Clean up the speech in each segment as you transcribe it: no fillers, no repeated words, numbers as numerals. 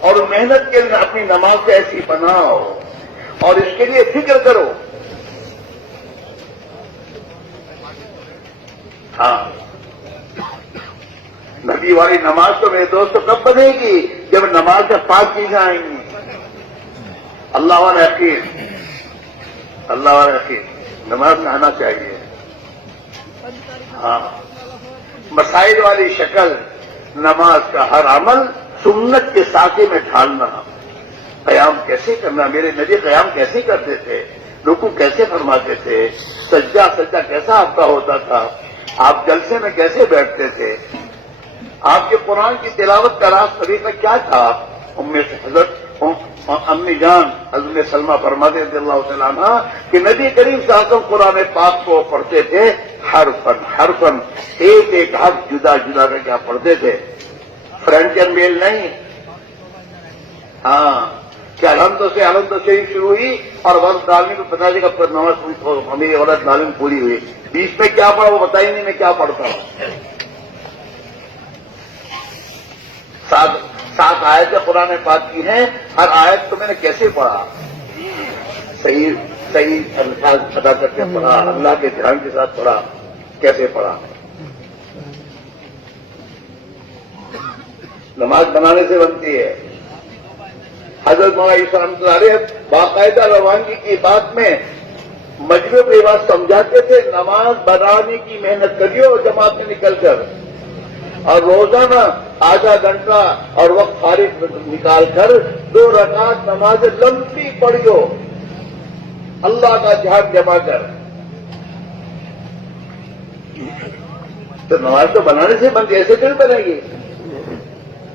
اور محنت کے لیے اپنی نماز ایسی بناؤ اور اس کے لیے فکر کرو. ہاں، نبی والی نماز تو میرے دوستوں کب بنے گی؟ جب نماز سے پاک چیزیں آئیں گی. اللہ والا یقین، اللہ والا یقین، نماز میں آنا چاہیے. ہاں، مسائل والی شکل، نماز کا ہر عمل سنت کے ساقے میں ڈھالنا. قیام کیسے کرنا؟ میرے نبی قیام کیسے کرتے تھے؟ رکوع کیسے فرماتے تھے؟ سجدہ کیسا آپ کا ہوتا تھا؟ آپ جلسے میں کیسے بیٹھتے تھے؟ آپ کے قرآن کی تلاوت کا راز طریقہ کیا تھا؟ حضرت امی جان حضرت سلمہ فرماتے رضی اللہ تعالیٰ عنہ کہ نبی کریم صلی اللہ علیہ وسلم قرآن پاک کو پڑھتے تھے حرفاً ایک حرف جدا جدا کر کے آپ پڑھتے تھے، فرنٹ اینڈ میل نہیں. ہاں، کہ الحمد سے ہی شروع ہوئی اور وقت ڈالنے کو پتا چلے گا نماز ہمیں عورت ڈالنے پوری ہوئی. بیچ میں کیا پڑھا وہ بتائی نہیں، میں کیا پڑھتا ہوں. 7 آیتیں قرآن پاک کی ہیں، ہر آیت تو میں نے کیسے پڑھا؟ صحیح الفاظ ادا کر کے پڑھا، اللہ کے دھیان کے ساتھ پڑھا. کیسے پڑھا؟ نماز بنانے سے بنتی ہے. حضرت مولانا عیسیٰ رحمۃ اللہ علیہ باقاعدہ روانگی کی بات میں مجموعے کو یہ بات سمجھاتے تھے، نماز بنانے کی محنت کریو جماعت میں نکل کر، اور روزانہ آدھا گھنٹہ اور وقت فارغ نکال کر 2 رکعت نماز لمبی پڑھیو، اللہ کا دھیان جما کر. تو نماز تو بنانے سے بنتی، ایسے کیوں بنے گی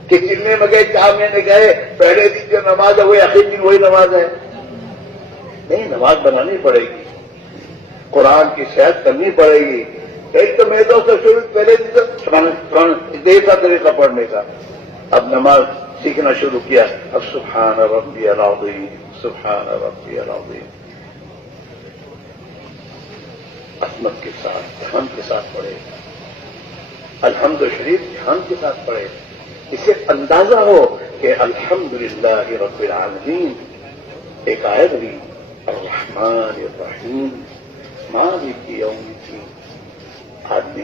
کہ چلنے میں گئے 4 مہینے گئے، پہلے دن جو نماز ہے وہی آخری دن وہی نماز ہے؟ نہیں، نماز بنانی پڑے گی، قرآن کی صحت کرنی پڑے گی. ایک تو میرے دوست شروع پہلے دیکھا طریقہ پڑھنے کا، اب نماز سیکھنا شروع کیا. اب سبحان ربی العظیم، سبحان ربی العظیم، عظمت کے ساتھ دھیان کے ساتھ پڑھے، الحمد شریف دھیان کے ساتھ پڑھے. اس سے اندازہ ہو کہ الحمدللہ رب العالمین. ایک آیت بھی الرحمن الرحیم مالک یوم الدین. آدمی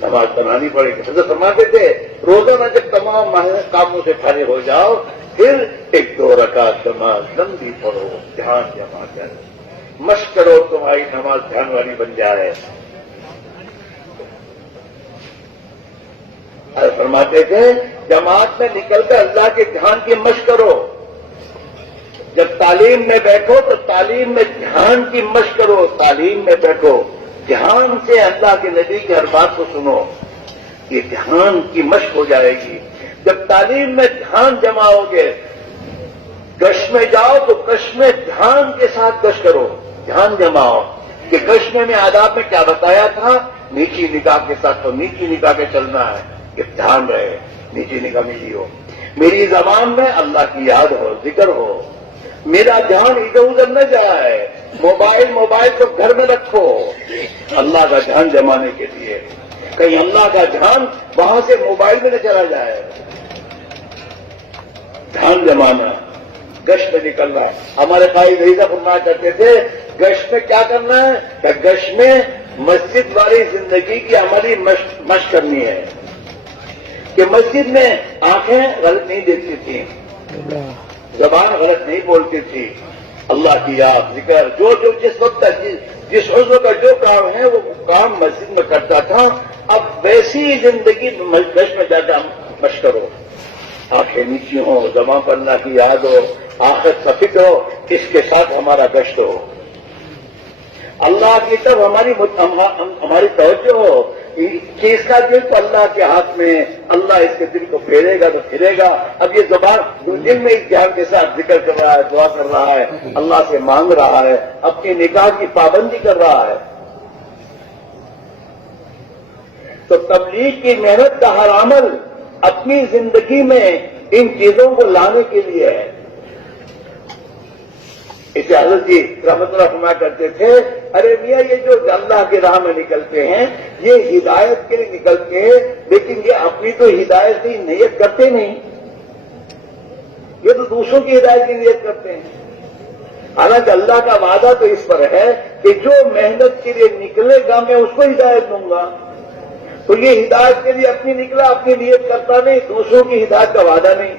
نماز بنانی پڑے گی. حضرت فرماتے تھے روزانہ جب تمام کاموں سے فارغ ہو جاؤ پھر 1-2 رکعت نماز لمبی پڑھو، دھیان جما کر مشق کرو، تمہاری نماز دھیان والی بن جائے. فرماتے تھے جماعت میں نکل کر اللہ کے دھیان کی مشق کرو. جب تعلیم میں بیٹھو تو تعلیم میں دھیان کی مشق کرو. تعلیم میں بیٹھو، دھیان سے اللہ کے نبی کی ہر بات کو سنو، یہ دھیان کی مشق ہو جائے گی. جب تعلیم میں دھیان جماؤ گے، گشت میں جاؤ تو گشت میں دھیان کے ساتھ گشت کرو، دھیان جماؤ کہ گشت میں آداب میں کیا بتایا تھا. نیچی نگاہ کے ساتھ تو نیچی نگاہ کے چلنا ہے کہ دھیان رہے، نیچی نگاہ میری ہو، میری زبان میں اللہ کی یاد ہو، ذکر ہو، میرا دھیان ادھر ادھر نہ جائے. موبائل کو گھر میں رکھو اللہ کا دھیان جمانے کے لیے، کہیں اللہ کا دھیان وہاں سے موبائل میں نہ چلا جائے. دھیان جمانا، گشت میں نکلنا ہے. ہمارے بھائی ویزا فرمایا کرتے تھے گشت میں کیا کرنا ہے؟ کہ گشت میں مسجد والی زندگی کی ہماری مشق کرنی ہے. کہ مسجد میں آنکھیں غلط نہیں دیکھتی تھیں، زبان غلط نہیں بولتی تھی، اللہ کی یاد ذکر جو جس وقت تک جس عضو کا جو کام ہے وہ کام مسجد میں کرتا تھا. اب ویسی زندگی گشت میں جا کر مشق کرو، آنکھیں نیچی ہوں، زبان پر اللہ کی یاد ہو، آخرت کا فکر ہو، اس کے ساتھ ہمارا گشت ہو، اللہ کی طرف ہماری توجہ ہو کہ اس کا دل تو اللہ کے ہاتھ میں، اللہ اس کے دل کو پھیرے گا تو پھرے گا. اب یہ زبان دل میں اس دھیان کے ساتھ ذکر کر رہا ہے، دعا کر رہا ہے، اللہ سے مانگ رہا ہے، اپنی نگاہ کی پابندی کر رہا ہے. تو تبلیغ کی محنت کا ہر عمل اپنی زندگی میں ان چیزوں کو لانے کے لیے ہے. اسے حضرت جی رحمت اللہ فرمایا کرتے تھے، ارے میاں یہ جو اللہ کی راہ میں نکلتے ہیں یہ ہدایت کے لیے نکلتے ہیں، لیکن یہ اپنی تو ہدایت کی نیت کرتے نہیں، یہ تو دوسروں کی ہدایت کی نیت کرتے ہیں۔ حالانکہ اللہ کا وعدہ تو اس پر ہے کہ جو محنت کے لیے نکلے گا میں اس کو ہدایت دوں گا، تو یہ ہدایت کے لیے اپنی نکلا، اپنی نیت کرتا نہیں، دوسروں کی ہدایت کا وعدہ نہیں۔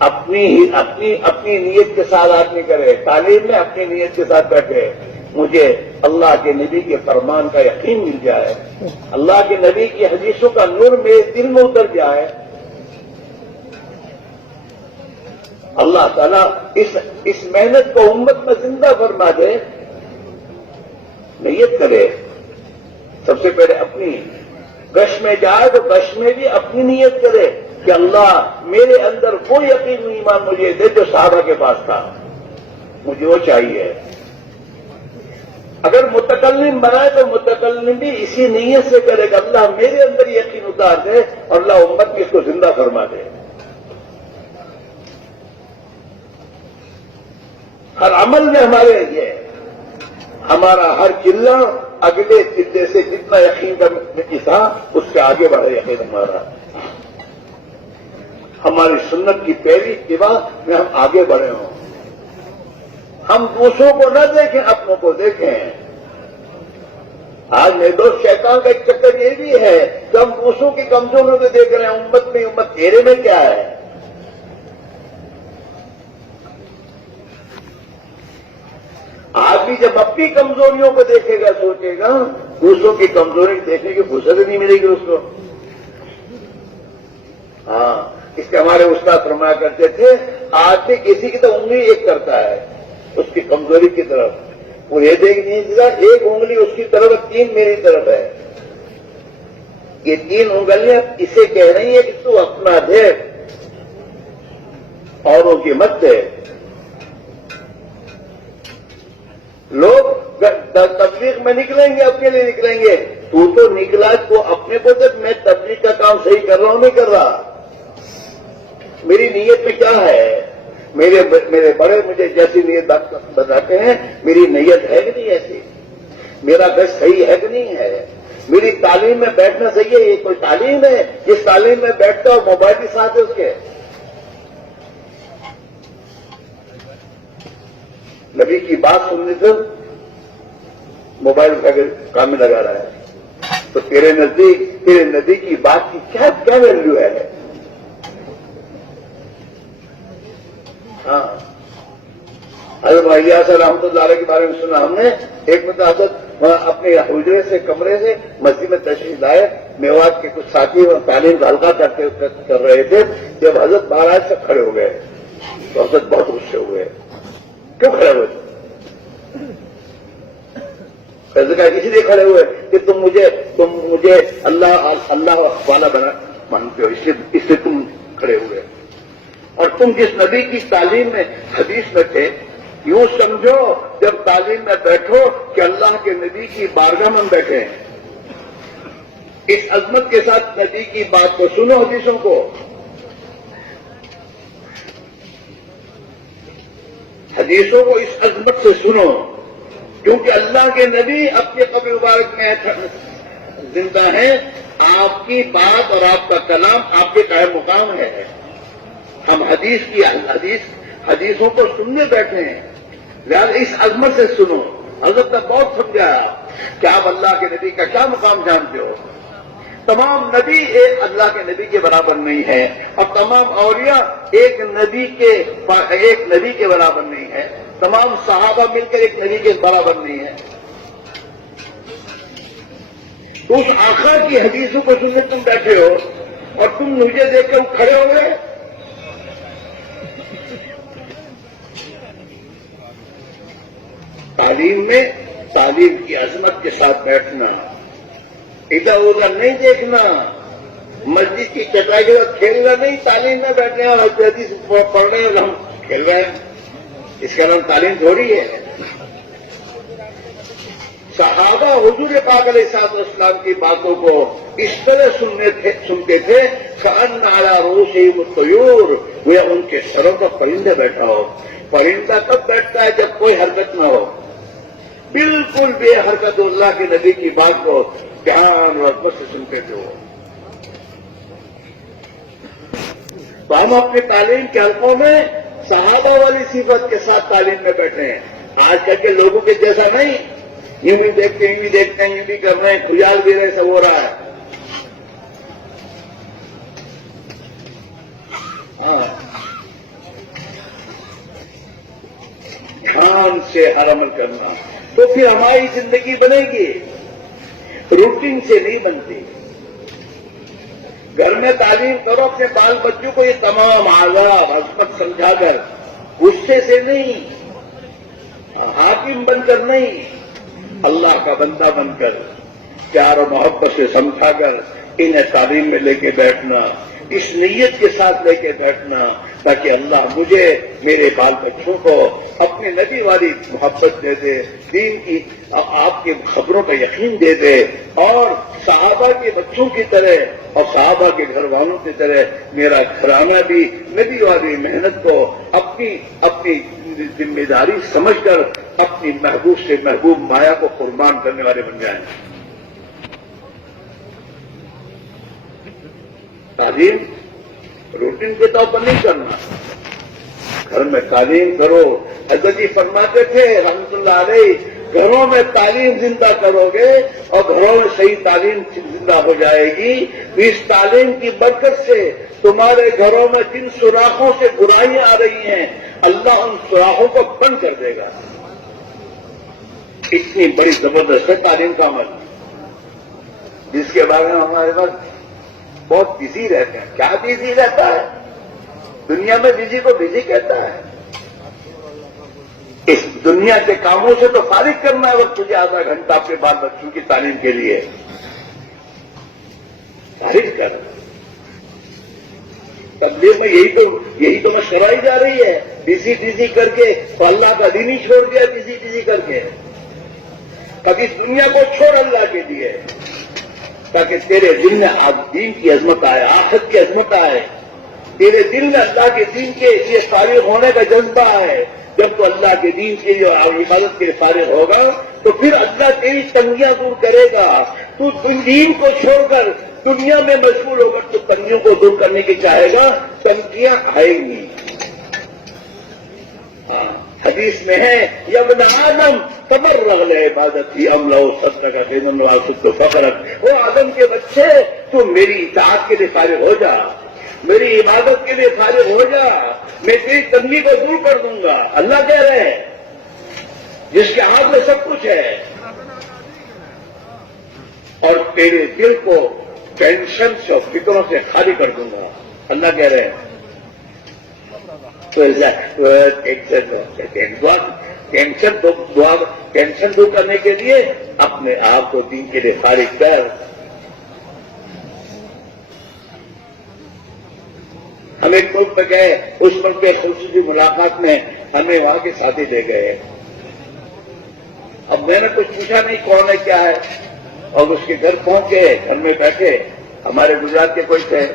اپنی نیت کے ساتھ آدمی کرے، تعلیم میں اپنی نیت کے ساتھ بیٹھے، مجھے اللہ کے نبی کے فرمان کا یقین مل جائے، اللہ کے نبی کی حدیثوں کا نور میرے دل میں اتر جائے۔ اللہ تعالیٰ اس محنت کو امت میں زندہ فرما دے۔ نیت کرے، سب سے پہلے اپنی گش میں جائے تو گش میں بھی اپنی نیت کرے کہ اللہ میرے اندر وہ یقین ایمان مجھے دے جو صحابہ کے پاس تھا، مجھے وہ چاہیے۔ اگر متکلم بنائے تو متکلم بھی اسی نیت سے کرے کہ اللہ میرے اندر یقین اتار دے اور اللہ امت کی اس کو زندہ فرما دے۔ ہر عمل میں ہمارے یہ ہمارا ہر چلہ اگلے چلے سے جتنا یقین کا تھا اس سے آگے بڑھا یقین ہمارا، ہماری سنت کی پیروی اتباع میں ہم آگے بڑھے ہوں، ہم دوسروں کو نہ دیکھیں اپنوں کو دیکھیں۔ آج میرے دوست شیطان کا ایک چکر یہ بھی ہے کہ ہم دوسروں کی کمزوریوں کو دیکھ رہے ہیں، امت میں امت تیرے میں کیا ہے؟ آدمی جب اپنی کمزوریوں کو دیکھے گا سوچے گا، دوسروں کی کمزوری دیکھنے کی فرصت نہیں ملے گی اس کو۔ ہاں، اس کے ہمارے استاد فرمایا کرتے تھے، آدمی کسی کی تو انگلی ایک کرتا ہے اس کی کمزوری کی طرف، وہ یہ دیکھ نہیں سکتا ایک انگلی اس کی طرف 3 میری طرف ہے، یہ 3 انگلیاں اسے کہہ رہی ہیں کہ تو اپنا دے اوروں کی مت دے۔ لوگ تبلیغ میں نکلیں گے اپنے لیے نکلیں گے، تو نکلا تو اپنے کو تک میں تبلیغ کا کام صحیح کر رہا ہوں نہیں کر رہا، میری نیت میں کیا ہے؟ میرے بڑے مجھے جیسی نیت بتاتے ہیں، میری نیت ہے کہ نہیں ایسی؟ میرا گش صحیح ہے کہ نہیں ہے؟ میری تعلیم میں بیٹھنا صحیح ہے؟ یہ کوئی تعلیم ہے جس تعلیم میں بیٹھتا ہوں موبائل بھی ساتھ ہے اس کے؟ نبی کی بات سننے سے موبائل اٹھا کے کام میں لگا رہا ہے، تو تیرے نبی کی بات کی کیا ویلیو ہے؟ ہاں، حضرت الیاس رحمۃ اللہ علیہ کے بارے میں سنا ہم نے، ایک حضرت اپنے حجرے سے کمرے سے مسجد میں تشریف لائے، میوات کے کچھ ساتھی تعلیم کا حلقہ کر رہے تھے، جب حضرت باہر سے کھڑے ہو گئے تو حضرت بہت غصے ہوئے، کیوں کھڑے ہوئے؟ اسی لیے کھڑے ہوئے کہ تم مجھے اللہ والا بنا مانتے ہو، اس سے تم کھڑے ہوئے، اور تم جس نبی کی تعلیم میں حدیث میں تھے، یوں سمجھو جب تعلیم میں بیٹھو کہ اللہ کے نبی کی بارگاہ میں بیٹھے ہیں، اس عظمت کے ساتھ نبی کی بات کو سنو، حدیثوں کو، حدیثوں کو اس عظمت سے سنو، کیونکہ اللہ کے نبی اپنے قبر مبارک میں زندہ ہیں، آپ کی بات اور آپ کا کلام آپ کے قائم مقام ہے، ہم حدیثوں کو سننے بیٹھے ہیں، لہٰذا اس عظمت سے سنو۔ حضرت نے بہت سمجھایا کہ آپ اللہ کے نبی کا کیا مقام جانتے ہو، تمام نبی ایک اللہ کے نبی کے برابر نہیں ہے، اور تمام اولیاء ایک نبی کے برابر نہیں ہے، تمام صحابہ مل کر ایک نبی کے برابر نہیں ہے۔ اس آقا کی حدیثوں کو سننے تم بیٹھے ہو اور تم مجھے دیکھ کر کھڑے ہو گئے۔ تعلیم کی عظمت کے ساتھ بیٹھنا، ادھر ادھر نہیں دیکھنا، مسجد کی چٹائی کے ساتھ کھیلنا نہیں، تعلیم میں بیٹھنے اور حدیث پڑھ رہے ہیں ہم کھیل رہے ہیں، اس کا نام تعلیم تھوڑی ہے۔ صحابہ حضور پاک علیہ السلام کی باتوں کو اس طرح سنتے تھے کأن علی رؤوسہم الطیور، وہ ان کے سروں پر پرندہ بیٹھا ہو۔ پرندہ کب بیٹھتا ہے؟ جب کوئی حرکت نہ ہو، بالکل بے حرکت اللہ کے نبی کی بات کو دھیان اور عظمت سے سنتے تھے وہ۔ تو ہم اپنی تعلیم کے حلقوں میں صحابہ والی صفت کے ساتھ تعلیم میں بیٹھے ہیں، آج کل کے لوگوں کے جیسا نہیں، یوں بھی دیکھتے ہیں، یوں بھی دیکھتے ہیں، یوں بھی کر رہے ہیں، کھجال بھی رہے، سب ہو رہا ہے۔ ہاں، دھیان سے ہر عمل کرنا، تو پھر ہماری زندگی بنے گی، روٹین سے نہیں بنتی۔ گھر میں تعلیم کرو اپنے بال بچوں کو، یہ تمام آداب عظمت سمجھا کر، غصے سے نہیں، حاکم بن کر نہیں، اللہ کا بندہ بن کر، پیار و محبت سے سمجھا کر انہیں تعلیم میں لے کے بیٹھنا، اس نیت کے ساتھ لے کے بیٹھنا تاکہ اللہ مجھے، میرے بال بچوں کو اپنے نبی والی محبت دے دے، دین کی آپ کی خبروں کا یقین دے دے، اور صحابہ کے بچوں کی طرح اور صحابہ کے گھر والوں کی طرح میرا گھرانہ بھی نبی والی محنت کو اپنی ذمہ داری سمجھ کر اپنی محبوب سے محبوب مایا کو قربان کرنے والے بن جائیں۔ تعلیم روٹین کے طور پر نہیں کرنا، گھر میں تعلیم کرو۔ حضرت جی فرماتے تھے رحمۃ اللہ علیہ، گھروں میں تعلیم زندہ کرو گے اور گھروں میں صحیح تعلیم زندہ ہو جائے گی، تو اس تعلیم کی برکت سے تمہارے گھروں میں جن سوراخوں سے برائیاں آ رہی ہیں، اللہ ان سوراخوں کو بند کر دے گا۔ اتنی بڑی زبردست ہے تعلیم کا عمل، جس کے بارے میں ہمارے پاس بہت بزی رہتے ہیں۔ کیا بزی رہتا ہے؟ دنیا میں بزی کو بزی کہتا ہے۔ اس دنیا کے کاموں سے تو فارغ کرنا ہے وقت تجھے، آدھا گھنٹہ اپنے بال بچوں کی تعلیم کے لیے فارغ کر۔ تبلیغ میں یہی تو مشورائی جا رہی ہے، بزی کر کے، تو اللہ کا دین ہی چھوڑ دیا بزی کر کے۔ کبھی دنیا کو چھوڑ اللہ کے لیے، تاکہ تیرے دل میں دین کی عظمت آئے، آخرت کی عظمت آئے، تیرے دل میں اللہ کے دین کے لیے فارغ ہونے کا جذبہ آئے۔ جب تو اللہ کے دین کے لیے اور عبادت کے لیے فارغ ہوگا تو پھر اللہ تیری تنگیاں دور کرے گا۔ تو دین کو چھوڑ کر دنیا میں مشغول ہو کر تو تنگیوں کو دور کرنے کی چاہے گا، تنگیاں آئیں گی۔ حدیث میں ہے یا ابن آدم تبرغ لعبادتی ام لو صدق فیمن واسط فقرک، وہ آدم کے بچے تو میری اطاعت کے لیے فارغ ہو جا، میری عبادت کے لیے فارغ ہو جا، میں تیری تنگی کو دور کر دوں گا۔ اللہ کہہ رہے ہیں جس کے ہاتھ میں سب کچھ ہے، اور تیرے دل کو ٹینشن سے اور فکروں سے خالی کر دوں گا، اللہ کہہ رہے ہیں۔ تو ٹینشن دور کرنے کے لیے اپنے آپ کو دین کے لیے فارغ کر۔ ہم ایک ملک پہ گئے، اس ملک پہ خصوصی ملاقات میں ہمیں وہاں کے ساتھی لے گئے۔ اب میں نے کچھ پوچھا نہیں کون ہے کیا ہے، اور اس کے گھر پہنچ گئے، گھر میں بیٹھے، ہمارے گجرات کے کوئی تھے۔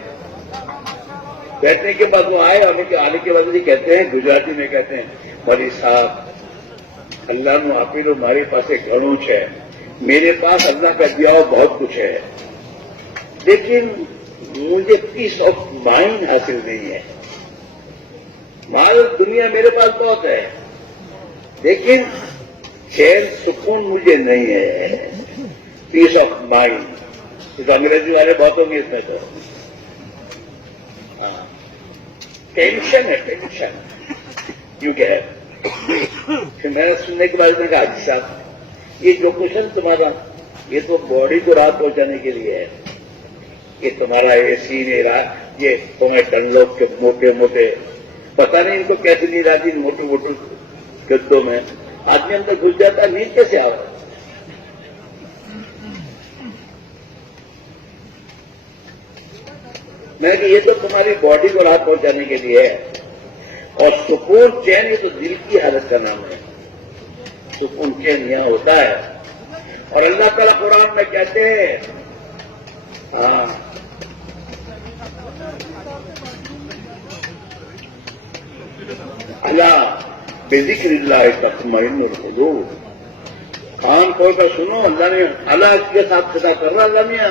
بیٹھنے کے بعد وہ آئے، ہمیں آنے کے بعد کہتے ہیں، گجراتی میں کہتے ہیں، مری صاحب اللہ نو آپ مارے پاس گھڑوں ہے، میرے پاس اللہ کا دیا بہت کچھ ہے، لیکن مجھے پیس آف مائنڈ حاصل نہیں ہے۔ مال دنیا میرے پاس بہت ہے، لیکن چین سکون مجھے نہیں ہے، پیس آف مائنڈ۔ انگریزی والے بہت ہوں گے اس میں تو، ٹینشن ہے، ٹینشن کیوں کہ ہے۔ پھر میں نے سننے کے بعد میں کہا حاجی صاحب یہ جو کشن تمہارا، یہ تو باڈی کو راحت پہنچانے کے لیے ہے، یہ تمہارا اے سی نہیں رہا، یہ تمہیں ڈنلوپ کے موٹے موٹے، پتہ نہیں ان کو کیسے نیند آتی، موٹے موٹے گدوں میں آدمی اندر گھس جاتا ہے، نیند کیسے آ رہا ہے؟ میں کہ یہ تو تمہاری باڈی کو راحت پہنچانے کے لیے ہے، اور سکون چین یہ تو دل کی حالت کا نام ہے۔ سکون چین یہاں ہوتا ہے، اور اللہ تعالیٰ قرآن میں کہتے ہیں اللہ بذکر اللہ تطمئن القلوب. کان کھول کر سنو، اللہ نے اللہ کے ساتھ خطا کر رہا اللہ میاں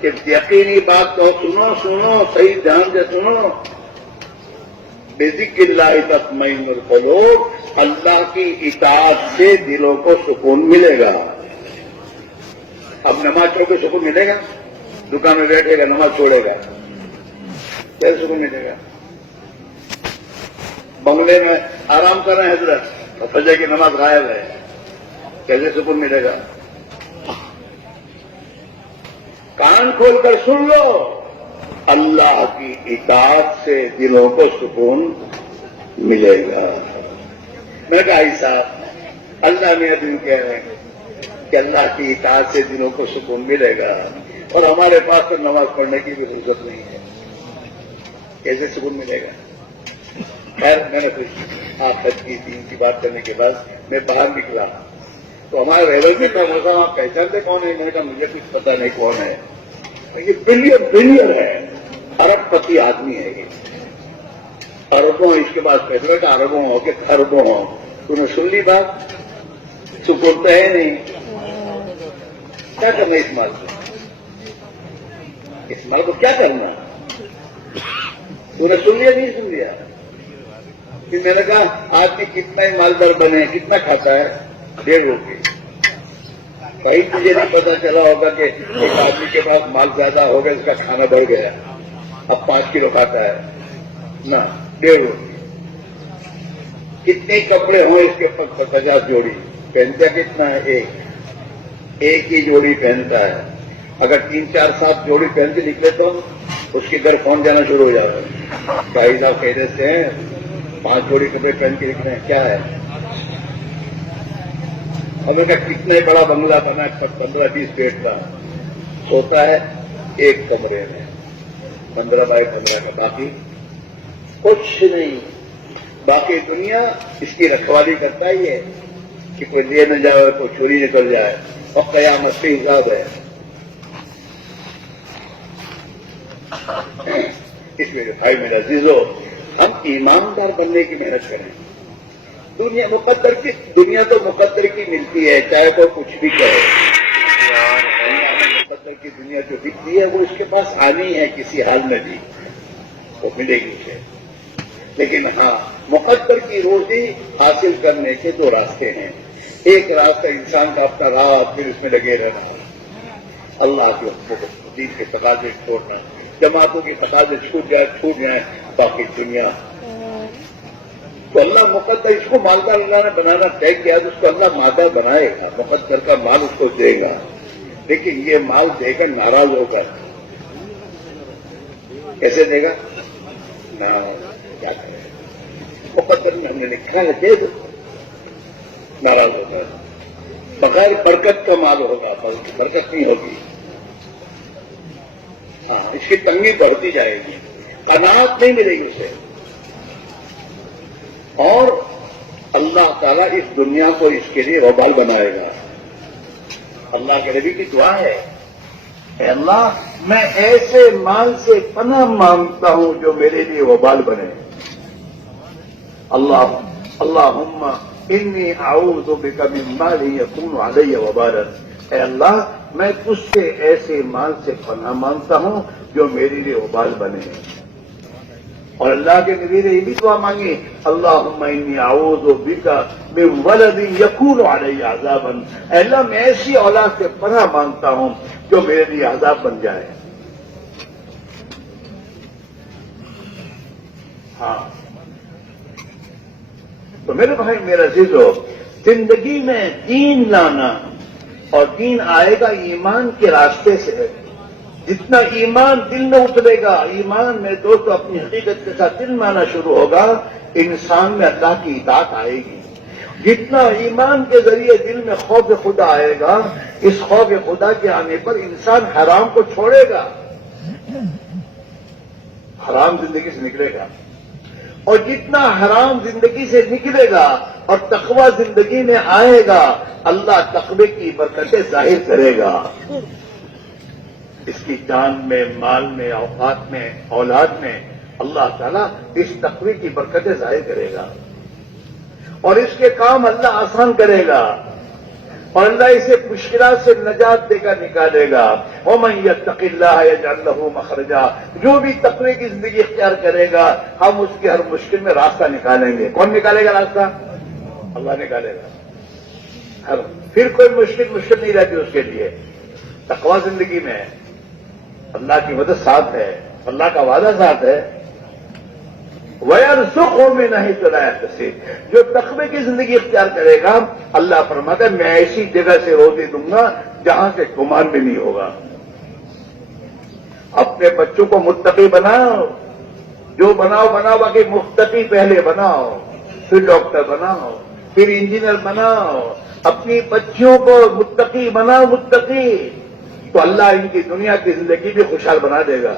کہ یقینی بات تو سنو صحیح دھیان سے سنو. بذکر اللہ تطمئن القلوب، اللہ کی اطاعت سے دلوں کو سکون ملے گا. اب نماز چھوڑ کے سکون ملے گا؟ دکان میں بیٹھے گا نماز چھوڑے گا کیسے سکون ملے گا؟ بنگلے میں آرام کر رہے ہیں حضرت، فجر کی نماز غائب ہے، کیسے سکون ملے گا؟ کان کھول کر سن لو، اللہ کی اطاعت سے دلوں کو سکون ملے گا. میں نے کہا ایسا اللہ میں ابھی کہہ رہے ہیں کہ اللہ کی اطاعت سے دلوں کو سکون ملے گا، اور ہمارے پاس تو نماز پڑھنے کی بھی ضرورت نہیں ہے، کیسے سکون ملے گا؟ خیر میں نے کچھ آپ حج کی دین کی بات کرنے کے بعد میں باہر نکلا تو ہمارے ریولوی کا موسم آپ پہچانتے کون ہے؟ میں نے کہا مجھے کچھ پتا نہیں کون ہے. یہ بلین ہے، ارب پتی آدمی ہے یہ، اربوں اس کے پاس پیسے بیٹا، اربوں ہو کہ خربوں ہو. تم نے سن لی بات؟ سکون تو ہے نہیں. کیا کرنا اس مال کو؟ اس مال کو کیا کرنا؟ تم نے سن لیا نہیں سن لیا؟ پھر میں نے کہا آدمی کتنا ہی مالدار بنے، کتنا کھاتا ہے؟ 1.5 روپے. کہیں تجھے نہیں پتا چلا ہوگا کہ ایک آدمی کے پاس مال زیادہ ہوگا، اس کا کھانا بڑھ گیا، اب 5 کلو کھاتا ہے نا، 1.5 روپے. کتنے کپڑے ہوں اس کے 50 جوڑی، پہنتا کتنا ہے؟ ایک ہی جوڑی پہنتا ہے. اگر 3-4-7 جوڑی پہن کے نکلے تو اس کے گھر فون جانا شروع ہو جاتا ہے. بھائی صاحب کہتے سے 5 جوڑی کپڑے پہن کے نکلے ہیں، کیا ہے؟ ہمیں کا کتنا ہی بڑا بنگلہ بنا ہے، 15-20 بیڈ کا، سوتا ہے ایک کمرے میں 15 بائی 15 کا، باقی کچھ نہیں. باقی دنیا اس کی رکھوالی کرتا ہی ہے کہ کوئی لے نہ جائے، کوئی چوری نکل جائے، اور قیامت پہ حساب ہے. اس لیے بھائی میرا عزیزو، ہم ایماندار بننے کی محنت کریں. دنیا تو مقدر کی ملتی ہے، چاہے کوئی کچھ بھی کرے. مقدر کی دنیا جو بکتی ہے وہ اس کے پاس آنی ہے کسی حال میں بھی، وہ ملے گی اسے. لیکن ہاں، مقدر کی روزی حاصل کرنے کے 2 راستے ہیں. ایک راستہ انسان کا اپنا رات پھر اس میں لگے رہنا ہے، اللہ کے حکم کو، دین کے تقاضے چھوڑنا ہے، جماعتوں کے تقاضے چھوٹ جائیں، باقی دنیا. تو اللہ مقدر، اس کو مالدار اللہ نے بنانا طے کیا تو اس کو اللہ مالدار بنائے گا، مقدر کا مال اس کو دے گا. لیکن یہ مال دے کر ناراض ہو کر کیسے دے گا؟ کیا کرے؟ مقدر میں ہم نے لکھا ہے دے دو، ناراض ہو کر بغیر برکت کا مال ہوگا، برکت نہیں ہوگی. ہاں، اس کی تنگی بڑھتی جائے گی، قناعت نہیں ملے گی اسے. اور اللہ تعالیٰ اس دنیا کو اس کے لیے وبال بنائے گا. اللہ کے نبی کی دعا ہے، اے اللہ میں ایسے مال سے پناہ مانگتا ہوں جو میرے لیے وبال بنے. اللہم انی اعوذ بک من مال یکون علی وبالا. اے اللہ میں تجھ سے ایسے مال سے پناہ مانگتا ہوں جو میرے لیے وبال بنے. اور اللہ کے نبی نے یہ بھی دعا مانگی، اللہم انی اعوذ بک من ولد یکون علی عذابا. اے اللہ میں ایسی اولاد سے پناہ مانگتا ہوں جو میرے لیے عذاب بن جائے. ہاں تو میرے بھائی میرا عزیزو، زندگی میں دین لانا، اور دین آئے گا ایمان کے راستے سے. جتنا ایمان دل میں اترے گا، ایمان میں دوستو اپنی حقیقت کے ساتھ دل میں آنا شروع ہوگا، انسان میں اللہ کی اطاعت آئے گی. جتنا ایمان کے ذریعے دل میں خوف خدا آئے گا، اس خوف خدا کے آنے پر انسان حرام کو چھوڑے گا، حرام زندگی سے نکلے گا. اور جتنا حرام زندگی سے نکلے گا اور تقوی زندگی میں آئے گا اللہ تقوی کی برکتیں ظاہر کرے گا. اس کی جان میں، مال میں، اوقات میں، اولاد میں اللہ تعالیٰ اس تقوی کی برکتیں ظاہر کرے گا اور اس کے کام اللہ آسان کرے گا اور اللہ اسے مشکلات سے نجات دے کر نکالے گا. وَمَن يَتَّقِ اللَّهَ يَجْعَل لَّهُ مَخْرَجًا، جو بھی تقوی کی زندگی اختیار کرے گا ہم اس کی ہر مشکل میں راستہ نکالیں گے. کون نکالے گا راستہ؟ اللہ نکالے گا. پھر کوئی مشکل نہیں رہتی اس کے لیے. تقوی زندگی میں اللہ کی مدد ساتھ ہے، اللہ کا وعدہ ساتھ ہے. وَيَرْزُقْهُ مِنْ حَيْثُ لَا يَحْتَسِبُ، جو تقوی کی زندگی اختیار کرے گا اللہ فرماتا ہے میں ایسی جگہ سے روزی دوں گا جہاں سے گمان بھی نہیں ہوگا. اپنے بچوں کو متقی بناؤ، جو بناؤ باقی متقی پہلے بناؤ، پھر ڈاکٹر بناؤ، پھر انجینئر بناؤ. اپنی بچیوں کو متقی بناؤ، متقی، تو اللہ ان کی دنیا کی زندگی بھی خوشحال بنا دے گا.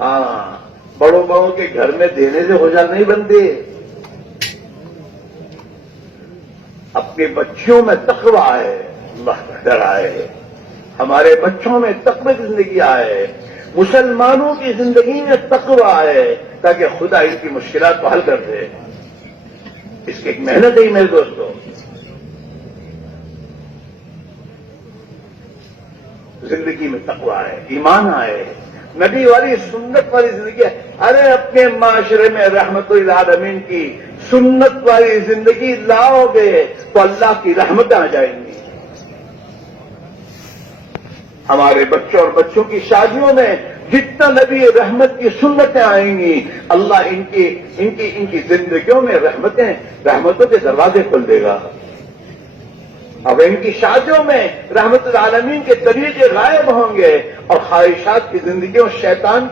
ہاں، بڑوں کے گھر میں دینے سے خوشحال نہیں بنتے. اپنی بچیوں میں تقوی آئے، اللہ کا ڈر آئے، ہمارے بچوں میں تقوی کی زندگی آئے، مسلمانوں کی زندگی میں تقوی آئے تاکہ خدا ان کی مشکلات کو حل کر دے. اس کی ایک محنت ہے میرے دوستوں. زندگی میں تقوی آئے، ایمان آئے، نبی والی سنت والی زندگی ہے. ارے اپنے معاشرے میں رحمت للعالمین کی سنت والی زندگی لاؤ گے تو اللہ کی رحمتیں آ جائیں گی. ہمارے بچوں اور بچوں کی شادیوں میں جتنا نبی رحمت کی سنتیں آئیں گی اللہ ان کی زندگیوں میں رحمتوں کے دروازے کھول دے گا. اب ان کی شادیوں میں رحمت العالمین کے طریقے غائب ہوں گے اور خواہشات کی زندگیوں شیطان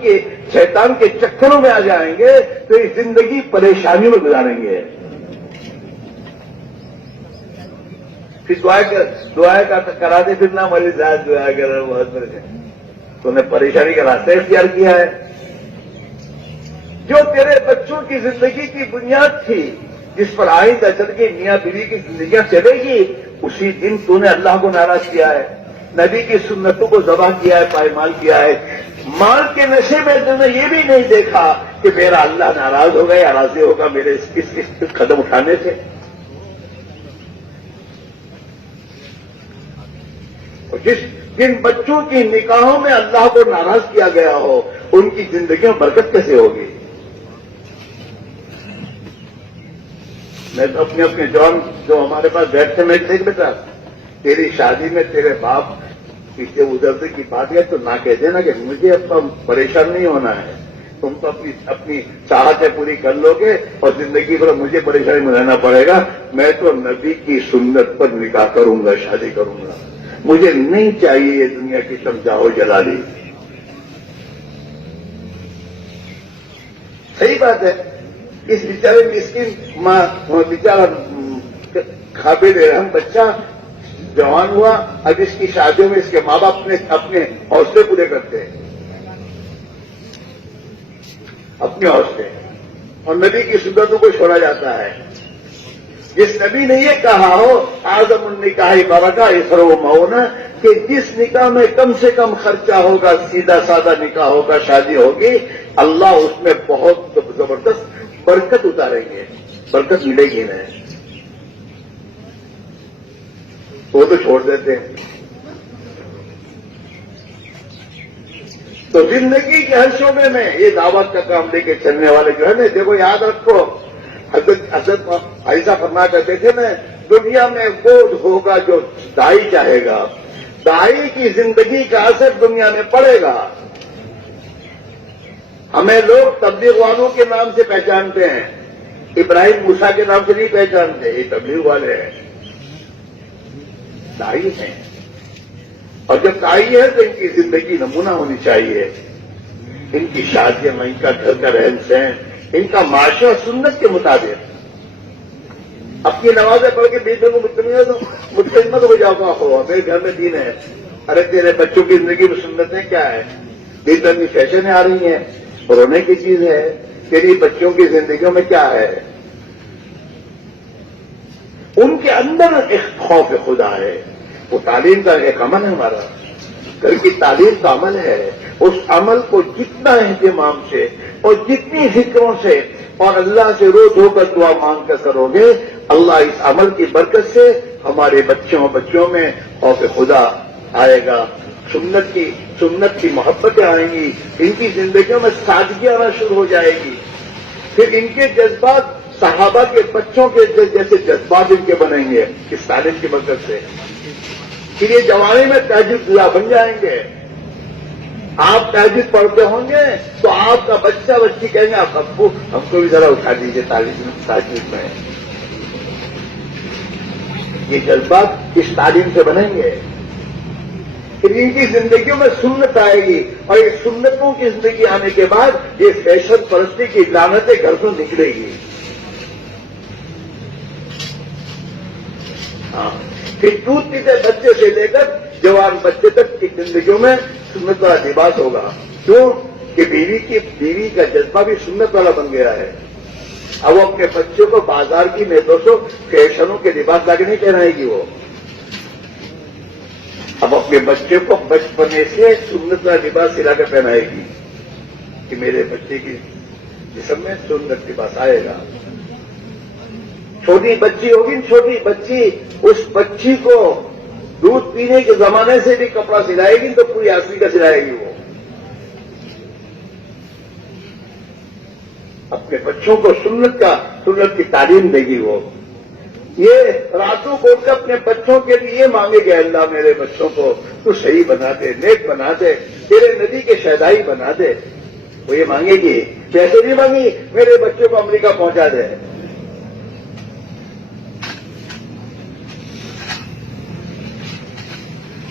کے چکروں میں آ جائیں گے تو یہ زندگی پریشانیوں میں گزاریں گے. پھر دعائیں کرا دے پھر نہ والی ذات دعا کر بہت تو نے پریشانی کا راستہ اختیار کیا ہے. جو تیرے بچوں کی زندگی کی بنیاد تھی جس پر آئندہ چل کے میاں بیوی کی زندگیاں چلے گی اسی دن تو نے اللہ کو ناراض کیا ہے، نبی کی سنتوں کو ذبح کیا ہے، پائمال کیا ہے. مال کے نشے میں تو نے یہ بھی نہیں دیکھا کہ میرا اللہ ناراض ہوگا یا راضی ہوگا میرے اس قدم اٹھانے سے. اور جن بچوں کی نکاحوں میں اللہ کو ناراض کیا گیا ہو ان کی زندگیوں میں برکت کیسے ہوگی؟ میں تو اپنے جوان جو ہمارے پاس بیٹھتے میں دیکھ بیٹا تیری شادی میں تیرے باپ پیچھے ادھر کی بات ہے تو نہ کہہ دینا کہ مجھے اب پریشان نہیں ہونا ہے، تم تو اپنی چاہتیں پوری کر لو گے اور زندگی پر مجھے پریشانی میں رہنا پڑے گا. میں تو نبی کی سنت پر نکاح کروں گا، شادی کروں گا. مجھے نہیں چاہیے یہ دنیا کی سمجھاؤ جلالی. صحیح بات ہے. اس بیچارے مسکین بیچارہ قابل رحم بچہ جوان ہوا، اب اس کی شادیوں میں اس کے ماں باپ اپنے حوصلے پورے کرتے ہیں، اپنے حوصلے، اور نبی کی سنتوں کو چھوڑا جاتا ہے. جس نبی نے یہ کہا ہو اعظم النکاح برکہ اسرو مونا کہ جس نکاح میں کم سے کم خرچہ ہوگا، سیدھا سادہ نکاح ہوگا، شادی ہوگی، اللہ اس میں بہت زبردست برکت اتاریں گے، برکت ملے گی نہیں. وہ تو چھوڑ دیتے ہیں. تو زندگی کے ہر شعبے میں یہ دعوت کا کام لے کے چلنے والے جو ہے نا، دیکھو یاد رکھو حضرت ایسا فرما کرتے تھے نا، دنیا میں وہ ہوگا جو دائی چاہے گا، دائی کی زندگی کا اثر دنیا میں پڑے گا. ہمیں لوگ تبلیغ والوں کے نام سے پہچانتے ہیں، ابراہیم موسیٰ کے نام سے نہیں پہچانتے. یہ تبلیغ والے ہیں، دائی ہیں. اور جب دائی ہے تو ان کی زندگی نمونہ ہونی چاہیے. ان کی شادیاں، ان کا گھر کا رہن سہن، ان کا معاشرہ سنت کے مطابق. اپنی نمازیں پڑھ کے بیٹے کو مطمئن ہو جاؤ گا، میرے گھر میں دین ہے. ارے تیرے بچوں کی زندگی میں سنتیں کیا ہے؟ دن کی فیشنیں آ رہی ہیں، رونے کی چیز ہے. تیری بچوں کی زندگیوں میں کیا ہے؟ ان کے اندر ایک خوف خدا ہے. وہ تعلیم کا ایک عمل ہے ہمارا، گھر کی تعلیم کا عمل ہے. اس عمل کو جتنا اہتمام سے اور جتنی فکروں سے اور اللہ سے روز ہو کر دعا مانگ کر کرو گے، اللہ اس عمل کی برکت سے ہمارے بچوں میں خوف خدا آئے گا. سنت کی محبتیں آئیں گی، ان کی زندگیوں میں سادگی آنا شروع ہو جائے گی. پھر ان کے جذبات صحابہ کے بچوں کے جیسے جذبات ان کے بنیں گے اس تعلیم کی برکت سے. پھر یہ جوانی میں تہجد گزار بن جائیں گے. آپ تہجد پڑھتے ہوں گے تو آپ کا بچی کہیں گے آپ ابو ہم کو بھی ذرا اٹھا دیجیے تہجد میں. یہ جذبات اس تعلیم سے بنیں گے. پھر ان کی زندگیوں میں سنت آئے گی اور یہ سنتوں کی زندگی آنے کے بعد یہ فیشن پرستی کی لعنتیں گھر سے نکلے گی. ہاں، پھر دودھ پیتے بچے سے لے کر جوان بچے تک کی زندگیوں میں سنت والا لباس ہوگا. کیوں کہ بیوی کا جذبہ بھی سنت والا بن گیا ہے. اب وہ اپنے بچوں کو بازار کی دوستوں فیشنوں کے لباس لا کے نہیں پہنائے گی. وہ اب اپنے بچے کو بچپنے سے سنت والا لباس سلا کر پہنائے گی کہ میرے بچے کی جسم میں سنت لباس آئے گا. چھوٹی بچی ہوگی، چھوٹی بچی، اس بچی کو دودھ پینے کے زمانے سے بھی کپڑا سلائے گی تو پوری آسمی کا سلائے گی. وہ اپنے بچوں کو سنت کی تعلیم دے گی. وہ یہ راتوں کو اٹھ کر اپنے بچوں کے لیے مانگے گے اللہ میرے بچوں کو تو صحیح بنا دے، نیک بنا دے، تیرے نبی کے شہدائی بنا دے. وہ یہ مانگے گی. کیسے نہیں مانگی؟ میرے بچوں کو امریکہ پہنچا دے.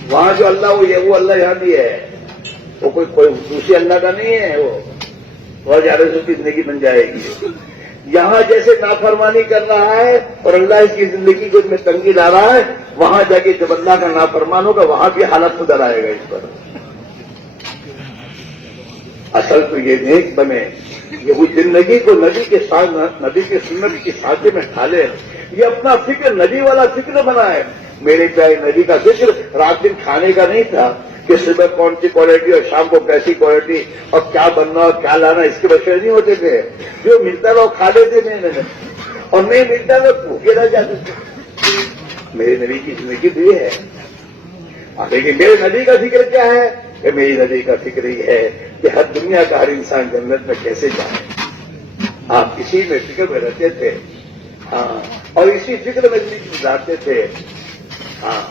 وہاں جو اللہ وہ اللہ یہاں بھی ہے. وہ کوئی دوسری اللہ کا نہیں ہے. وہ بہت زیادہ اس کی زندگی بن جائے گی. یہاں جیسے نافرمانی کر رہا ہے اور اللہ اس کی زندگی کو اس میں تنگی لا رہا ہے، وہاں جا کے جب اللہ کا نافرمان ہوگا وہاں بھی حالت سدھر آئے گا اس پر. اصل تو یہ نیک بنے، یہ وہ زندگی کو نبی کے سنت کی سانچے میں ڈھالے. یہ اپنا فکر نبی والا فکر بنائے. میرے پیارے نبی کا ذکر رات دن کھانے کا نہیں تھا کہ صبح کون سی کوالٹی اور شام کو کیسی کوالٹی اور کیا بننا اور کیا لانا، اس کے بچے نہیں ہوتے تھے. جو ملتا تھا وہ کھا لیتے نہیں اور نہیں ملتا تو بھوکے رہ جاتے تھے. میرے نبی کی زندگی تو یہ ہے. لیکن میرے نبی کا فکر کیا ہے؟ کہ میری نبی کا فکر یہ ہے کہ ہر دنیا کا ہر انسان جنت میں کیسے جائے. آپ اسی میں فکر میں رہتے تھے. ہاں، اور اسی فکر میں زندگی گزارتے تھے. ہاں،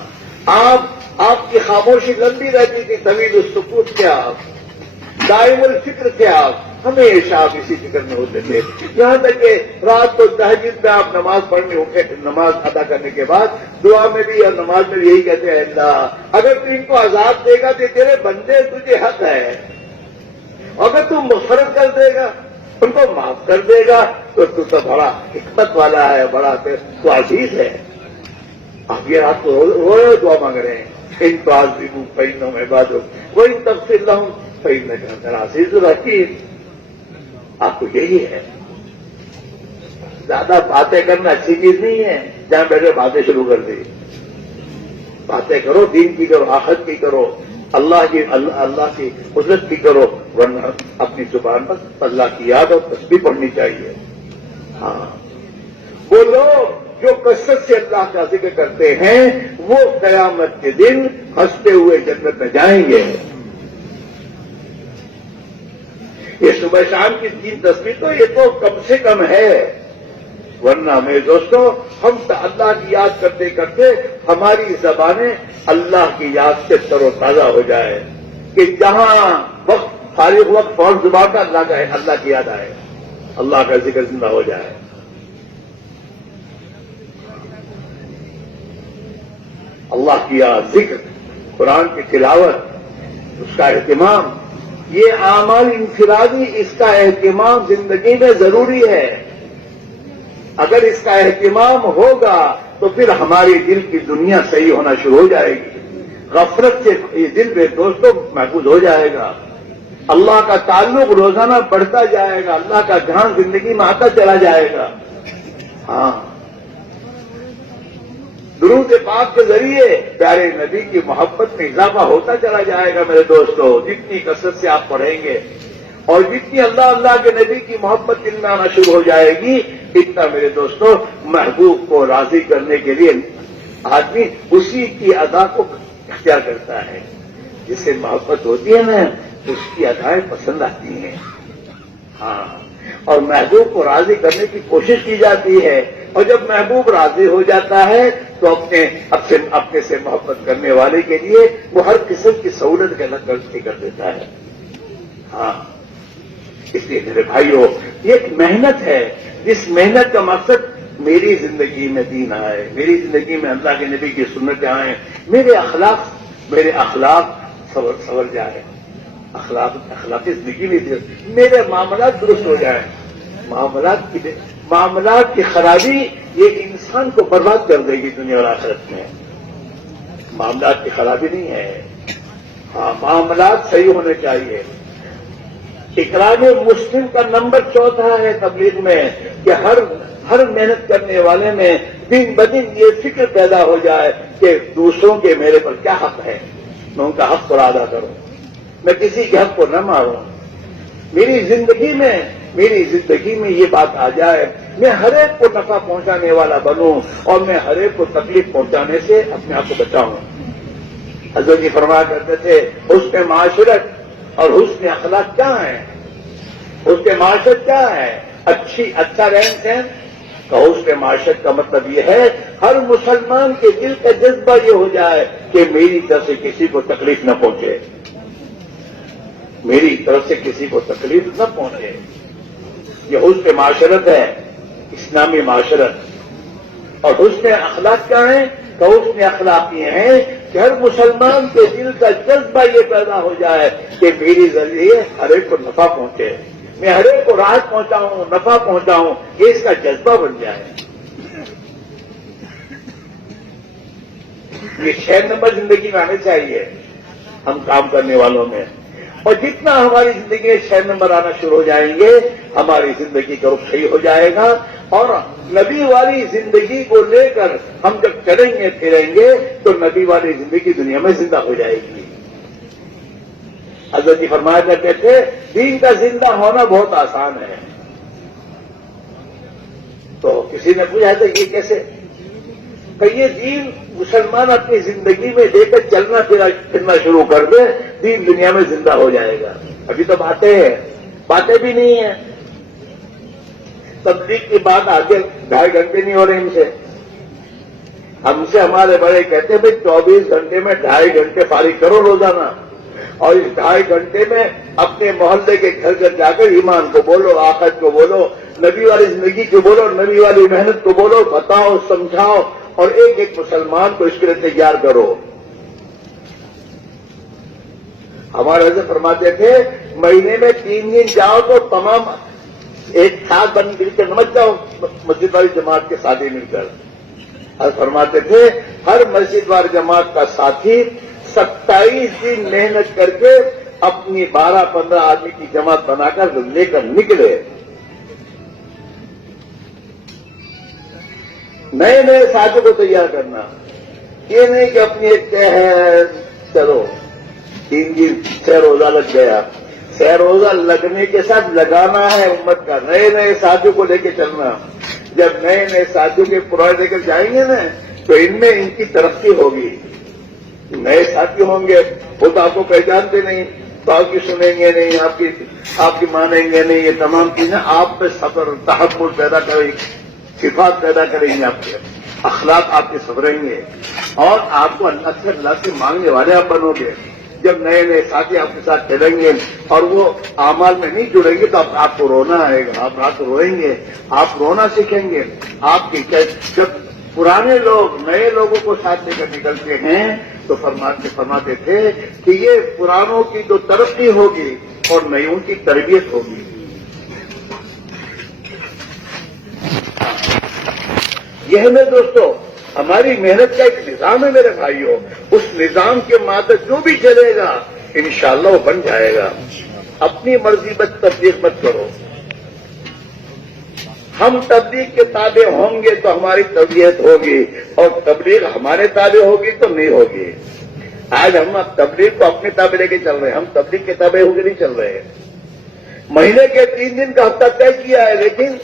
آپ کی خاموشی لمبی رہتی تھی. طویل السکوت تھے آپ، دائم الفکر تھے آپ. ہمیشہ آپ اسی فکر میں ہوتے تھے. یہاں تک کہ رات کو تہجد میں آپ نماز ادا کرنے کے بعد دعا میں بھی اور نماز میں بھی یہی کہتے ہیں اللہ اگر تو ان کو عذاب دے گا تو تیرے بندے تجھے حق ہے، اگر تو مغفرت کر دے گا، ان کو معاف کر دے گا تو بڑا حکمت والا ہے، بڑا تو عزیز ہے. آپ یہ رات کو روز دعا مانگ رہے ہیں. ان تعذبوا فإنهم عبادك وإن تغفر لهم فإنك أنت العزيز الحكيم. آپ کو یہی ہے. زیادہ باتیں کرنا اچھی چیز نہیں ہے. جہاں بیٹھے باتیں شروع کر دی. باتیں کرو، دین کی کرو، آخرت کی کرو، اللہ کی قدرت کی کرو، ورنہ اپنی زبان پر اللہ کی یاد اور تسبیح پڑھنی چاہیے. ہاں، وہ لوگ جو کثرت سے اللہ کا ذکر کرتے ہیں وہ قیامت کے دن ہنستے ہوئے جنت میں جائیں گے. یہ صبح شام کی 3 تسبیح تو یہ تو کم سے کم ہے. ورنہ میرے دوستوں ہم اللہ کی یاد کرتے کرتے ہماری زبانیں اللہ کی یاد سے تر و تازہ ہو جائے کہ جہاں وقت فارغ وقت فوراً زبان کا اللہ کی یاد آئے، اللہ کا ذکر زندہ ہو جائے. اللہ کی یاد، ذکر، قرآن کی تلاوت، اس کا اہتمام، یہ اعمال انفرادی، اس کا اہتمام زندگی میں ضروری ہے. اگر اس کا اہتمام ہوگا تو پھر ہماری دل کی دنیا صحیح ہونا شروع ہو جائے گی. غفلت سے یہ دل بے دوستوں محفوظ ہو جائے گا. اللہ کا تعلق روزانہ بڑھتا جائے گا، اللہ کا دھیان زندگی میں آتا چلا جائے گا. ہاں، درود پاک کے ذریعے پیارے نبی کی محبت میں اضافہ ہوتا چلا جائے گا. میرے دوستو، جتنی کثرت سے آپ پڑھیں گے اور جتنی اللہ کے نبی کی محبت دل میں آنا شروع ہو جائے گی، اتنا میرے دوستو محبوب کو راضی کرنے کے لیے آدمی اسی کی ادا کو اختیار کرتا ہے. جس سے محبت ہوتی ہے نا، اس کی ادائیں پسند آتی ہیں. ہاں، اور محبوب کو راضی کرنے کی کوشش کی جاتی ہے، اور جب محبوب راضی ہو جاتا ہے تو اپنے سے محبت کرنے والے کے لیے وہ ہر قسم کی سہولت کا غلطی کر دیتا ہے. ہاں، اس لیے میرے بھائیوں، یہ ایک محنت ہے، جس محنت کا مقصد میری زندگی میں دین آئے، میری زندگی میں اللہ کے نبی کی سنتیں آئیں، میرے اخلاق سنور جائے، اخلاقی زندگی میں میرے معاملات درست ہو جائیں. معاملات کی خرابی یہ انسان کو برباد کر دے گی دنیا اور آخرت میں. معاملات کی خرابی نہیں ہے. ہاں، معاملات صحیح ہونے چاہیے. اکرام مسلم کا نمبر 4 ہے تبلیغ میں کہ ہر محنت کرنے والے میں دن بدن یہ فکر پیدا ہو جائے کہ دوسروں کے میرے پر کیا حق ہے، میں ان کا حق کو ادا کروں، میں کسی کے حق کو نہ ماروں. میری زندگی میں یہ بات آ جائے، میں ہر ایک کو نفع پہنچانے والا بنوں اور میں ہر ایک کو تکلیف پہنچانے سے اپنے آپ کو بچاؤں. حضرت جی فرمایا کرتے تھے، حسن معاشرت اور حسن اخلاق کیا ہے؟ حسن معاشرت کیا ہے؟ اچھا رہن سہن. حسن معاشرت کا مطلب یہ ہے ہر مسلمان کے دل کا جذبہ یہ ہو جائے کہ میری طرف سے کسی کو تکلیف نہ پہنچے، میری طرف سے کسی کو تکلیف نہ پہنچے. یہ حسن معاشرت ہے، اسلامی معاشرت. اور حسن اخلاق کیا ہے؟ تو حسن اخلاق یہ ہے کہ ہر مسلمان کے دل کا جذبہ یہ پیدا ہو جائے کہ میری ذریعے ہر ایک کو نفع پہنچے، میں ہر ایک کو راحت پہنچاؤں، نفع پہنچاؤں، یہ اس کا جذبہ بن جائے. یہ 6 نمبر زندگی میں آنے چاہیے ہم کام کرنے والوں میں. اور جتنا ہماری زندگی میں 6 نمبر آنا شروع ہو جائیں گے، ہماری زندگی کا رخ صحیح ہو جائے گا. اور نبی والی زندگی کو لے کر ہم جب چلیں گے پھریں گے تو نبی والی زندگی دنیا میں زندہ ہو جائے گی. حضرت جی فرمایا کرتے تھے، دین کا زندہ ہونا بہت آسان ہے. تو کسی نے پوچھا تھا یہ کیسے؟ کہ یہ دین مسلمان اپنی زندگی میں لے کر چلنا پھرنا شروع کر دے، دین دنیا میں زندہ ہو جائے گا. ابھی تو باتیں بھی نہیں ہیں. تبلیغ کی بات آگے 2.5 گھنٹے نہیں ہو رہے ہم سے ہمارے بڑے کہتے ہیں بھائی 24 گھنٹے میں 2.5 گھنٹے فارغ کرو روزانہ، اور اس 2.5 گھنٹے میں اپنے محلے کے گھر گھر جا کر ایمان کو بولو، آخرت کو بولو، نبی والی زندگی کو بولو، نبی والی محنت کو بولو، بتاؤ، سمجھاؤ، اور ایک مسلمان کو اس کے لیے تیار کرو. ہمارے حضرت فرماتے تھے مہینے میں 3 دن جاؤ تو تمام ایک ساتھ بن مل کر نماز جاؤ، مسجد والی جماعت کے ساتھی مل کر. حضرت فرماتے تھے ہر مسجد والی جماعت کا ساتھی 27 دن محنت کر کے اپنی 12-15 آدمی کی جماعت بنا کر لے کر نکلے. نئے ساتھیوں کو تیار کرنا، یہ نہیں کہ اپنی ایک طے ہے چلو 3 دن 6 روزہ لگ گیا. 6 روزہ لگنے کے ساتھ لگانا ہے امت کا، نئے ساتھیوں کو لے کے چلنا. جب نئے ساتھیوں کے پرانے لے کر جائیں گے نا تو ان میں ان کی ترقی ہوگی. نئے ساتھی ہوں گے وہ تو آپ کو پہچانتے نہیں، تو آپ کی سنیں گے نہیں، آپ کی مانیں گے نہیں. یہ تمام چیزیں آپ پہ صبر تحمل پیدا کریں گی، صفات پیدا کریں گے، آپ کے اخلاق آپ کے سدھریں گے، اور آپ کو اللہ سے مانگنے والے آپ بنو گے. جب نئے ساتھی آپ کے ساتھ چلیں گے اور وہ اعمال میں نہیں جڑیں گے تو آپ کو رونا آئے گا، آپ رات روئیں گے، آپ رونا سیکھیں گے. آپ کی جب پرانے لوگ نئے لوگوں کو ساتھ لے کر نکلتے ہیں تو فرماتے تھے کہ یہ پرانوں کی جو ترقی ہوگی اور نئیوں کی تربیت ہوگی. یہ ہے میرے دوستو ہماری محنت کا ایک نظام ہے میرے بھائیوں. اس نظام کے ماتحت جو بھی چلے گا انشاءاللہ وہ بن جائے گا. اپنی مرضی پر تبلیغ مت کرو. ہم تبلیغ کے تابع ہوں گے تو ہماری تبلیغ ہوگی، اور تبلیغ ہمارے تابع ہوگی تو نہیں ہوگی. آج ہم اب تبلیغ کو اپنے تابع لے کے چل رہے ہیں، ہم تبلیغ کے تابع ہو کے نہیں چل رہے ہیں. مہینے کے 3 دن کا ہفتہ طے کیا ہے، لیکن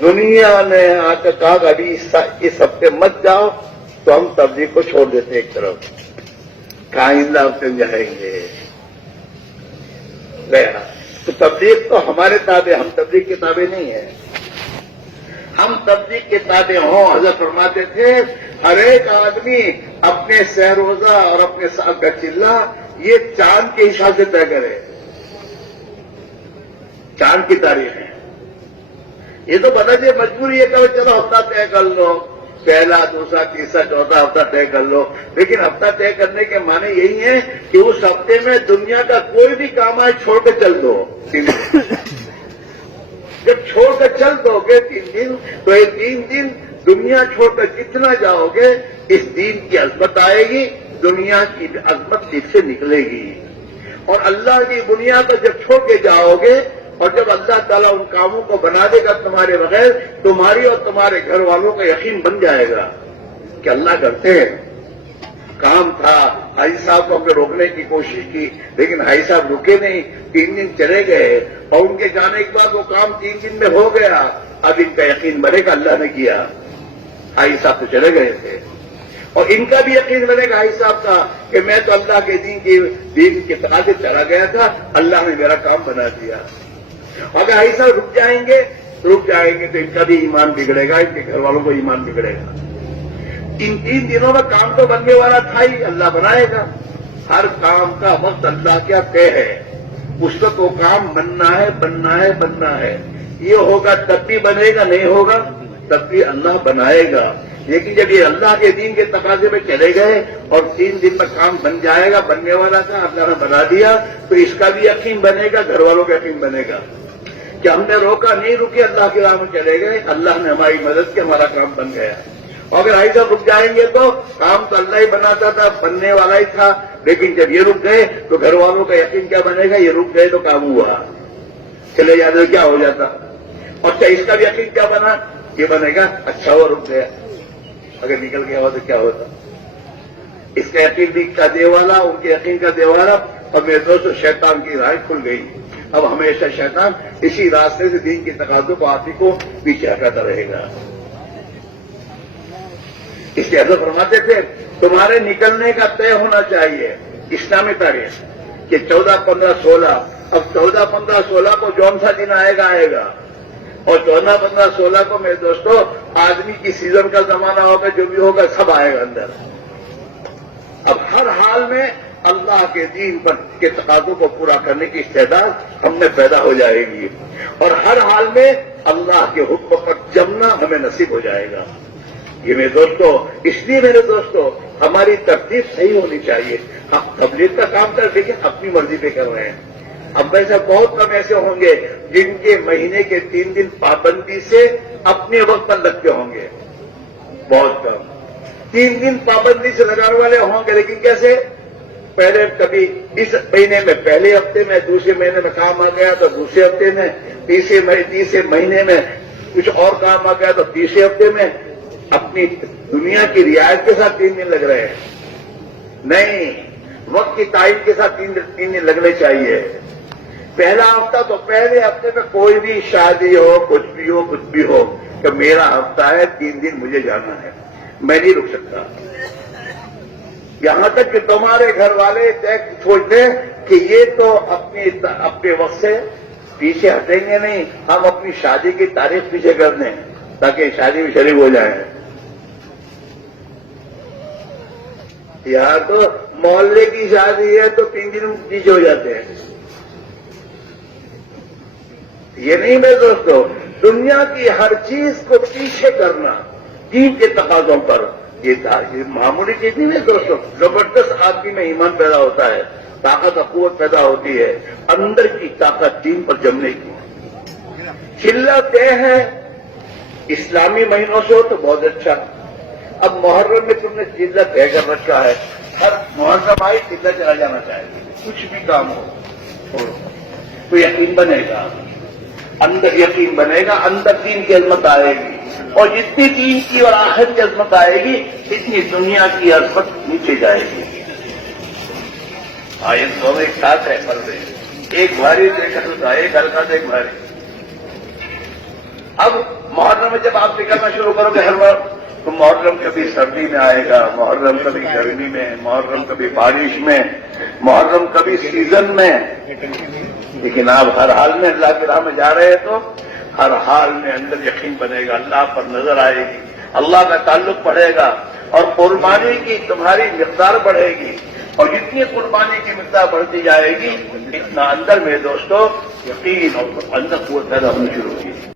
دنیا نے آ کر کہا کہ ابھی اس ہفتے مت جاؤ، تو ہم تبلیغ کو چھوڑ دیتے ایک طرف. آئندہ ہفتے جائیں گے گیا. تو تبلیغ تو ہمارے تابع، ہم تبلیغ کے تابع نہیں ہیں. ہم تبلیغ کے تابع ہوں. حضرت فرماتے تھے ہر ایک آدمی اپنے سہ روزہ اور اپنے سال کا چلہ یہ چاند کے حساب سے طے کرے. چاند کی تاریخ ہے. یہ تو بتا دیے مجبوری ہے کہ چلو ہفتہ طے کر لو، پہلا دوسرا تیسرا چوتھا ہفتہ طے کر لو. لیکن ہفتہ طے کرنے کے معنی یہی ہے کہ اس ہفتے میں دنیا کا کوئی بھی کام آئے چھوڑ کے چل دو. 3 دن جب چھوڑ کر چل دو گے 3 دن، تو یہ 3 دن دنیا چھوڑ کر جتنا جاؤ گے اس دین کی عظمت آئے گی، دنیا کی عظمت دل سے نکلے گی. اور اللہ کی بنیاد پر جب چھوڑ کے جاؤ گے، اور جب اللہ تعالیٰ ان کاموں کو بنا دے گا تمہارے بغیر، تمہاری اور تمہارے گھر والوں کا یقین بن جائے گا کہ اللہ کرتے ہیں. کام تھا، حاجی صاحب کو ہم نے روکنے کی کوشش کی، لیکن حاجی صاحب رکے نہیں. 3 دن چلے گئے، اور ان کے جانے کے بعد وہ کام 3 دن میں ہو گیا. اب ان کا یقین بنے گا اللہ نے کیا. حاجی صاحب تو چلے گئے تھے، اور ان کا بھی یقین بنے گا حاجی صاحب کا کہ میں تو اللہ کے دین کے تقاضے چلا گیا تھا، اللہ نے میرا کام بنا دیا. اگر حاجی صاحب رک جائیں گے تو ان کا بھی ایمان بگڑے گا، ان کے گھر والوں کو ایمان بگڑے گا. ان 3 دنوں میں کام تو بننے والا تھا ہی، اللہ بنائے گا. ہر کام کا وقت اللہ کیا طے ہے، اس وقت وہ کام بننا ہے. یہ ہوگا تب بھی بنے گا، نہیں ہوگا تب بھی اللہ بنائے گا. لیکن جب یہ اللہ کے دین کے تقاضے میں چلے گئے اور 3 دن میں کام بن جائے گا، بننے والا تھا اللہ نے بنا دیا، تو اس کا بھی یقین بنے گا، گھر والوں کا یقین بنے گا کہ ہم نے روکا نہیں، رکے، اللہ کی راہ میں چلے گئے، اللہ نے ہماری مدد کی، ہمارا کام بن گیا. اور اگر ایسا رک جائیں گے تو کام تو اللہ ہی بناتا تھا، بننے والا ہی تھا، لیکن جب یہ رک گئے تو گھر والوں کا یقین کیا بنے گا؟ یہ رک گئے تو کام ہوا، چلے جاتے تو کیا ہو جاتا. اور اس کا بھی یقین کیا بنا؟ یہ بنے گا اچھا ہوا رک گیا، اگر نکل گیا ہو تو کیا ہوتا. اس کا یقین بھی کا دیوالا، ان کے یقین کا دیوالا. اور میرے دوستو شیطان کی راہ کھل گئی. اب ہمیشہ شیطان اسی راستے سے دین کے تقاضوں کو آپ ہی کو پیچھے ہٹاتا رہے گا. اس لیے حضرت فرماتے تھے تمہارے نکلنے کا طے ہونا چاہیے اسلامی تاریخ کہ 14، 15، 16. اب 14، 15، 16 کو جون سا دن آئے گا، اور 14، 15، 16 کو میرے دوستو آدمی کی سیزن کا زمانہ ہوگا، جو بھی ہوگا سب آئے گا اندر. اب ہر حال میں اللہ کے دین پر کے تقاضوں کو پورا کرنے کی استعداد ہم میں پیدا ہو جائے گی، اور ہر حال میں اللہ کے حکم پر جمنا ہمیں نصیب ہو جائے گا. یہ میرے دوستو، اس لیے میرے دوستو ہماری ترتیب صحیح ہونی چاہیے. ہم تبلیغ کا کام کر لیکن اپنی مرضی پہ کر رہے ہیں. اب ایسا بہت کم ایسے ہوں گے جن کے مہینے کے 3 دن پابندی سے اپنے وقت پر لگتے ہوں گے. بہت کم 3 دن پابندی سے لگانے والے ہوں گے، لیکن کیسے؟ پہلے کبھی اس مہینے میں پہلے ہفتے میں، دوسرے مہینے میں کام آ گیا تو دوسرے ہفتے میں، تیسرے مہینے میں کچھ اور کام آ گیا تو تیسرے ہفتے میں. اپنی دنیا کی رعایت کے ساتھ 3 دن لگ رہے ہیں. نہیں، وقت کی تعین کے ساتھ 3 دن لگنے چاہیے. پہلا ہفتہ تو پہلے ہفتے میں کوئی بھی شادی ہو، کچھ بھی ہو کہ میرا ہفتہ ہے، 3 دن مجھے جانا ہے، میں نہیں رک سکتا. یہاں تک کہ تمہارے گھر والے سوچ دیں کہ یہ تو اپنے وقت سے پیچھے ہٹیں گے نہیں، ہم اپنی شادی کی تاریخ پیچھے کر دیں تاکہ شادی میں شریک ہو جائیں. یہاں تو محلے کی شادی ہے تو 3 دن پیچھے ہو جاتے ہیں. یہ نہیں میرے دوستو، دنیا کی ہر چیز کو پیچھے کرنا دین کے تقاضوں پر، یہ معمولی چیز نہیں ہے دوستو. زبردست آدمی میں ایمان پیدا ہوتا ہے، طاقت اور قوت پیدا ہوتی ہے، اندر کی طاقت دین پر جمنے کی. چلہ طے ہے اسلامی مہینوں سے ہو تو بہت اچھا. اب محرم میں تم نے چلہ طے کر رکھا ہے، ہر محرم آئی چلہ چلا جانا چاہیے، کچھ بھی کام ہو. تو یقین بنے گا، اندر یقین بنے گا، اندر دین کی عظمت آئے گی، اور جتنی دین کی اور آخرت کی عظمت آئے گی اتنی دنیا کی عظمت نیچے جائے گی۔ آئے دونوں ایک ساتھ ہے پل رہے، ایک بھاری دیکھا ایک ہلکا سے ایک بھاری۔ اب محرم میں جب آپ نکلنا شروع کرو گے ہر وقت، تو محرم کبھی سردی میں آئے گا، محرم کبھی گرمی میں، محرم کبھی بارش میں، محرم کبھی سیزن میں، لیکن آپ ہر حال میں اللہ کی راہ میں جا رہے ہیں تو ہر حال میں اندر یقین بنے گا، اللہ پر نظر آئے گی، اللہ کا تعلق بڑھے گا، اور قربانی کی تمہاری مقدار بڑھے گی، اور جتنی قربانی کی مقدار بڑھتی جائے گی اتنا اندر میں دوستو یقین اور اندر قوت پیدا ہونی شروع ہوگی۔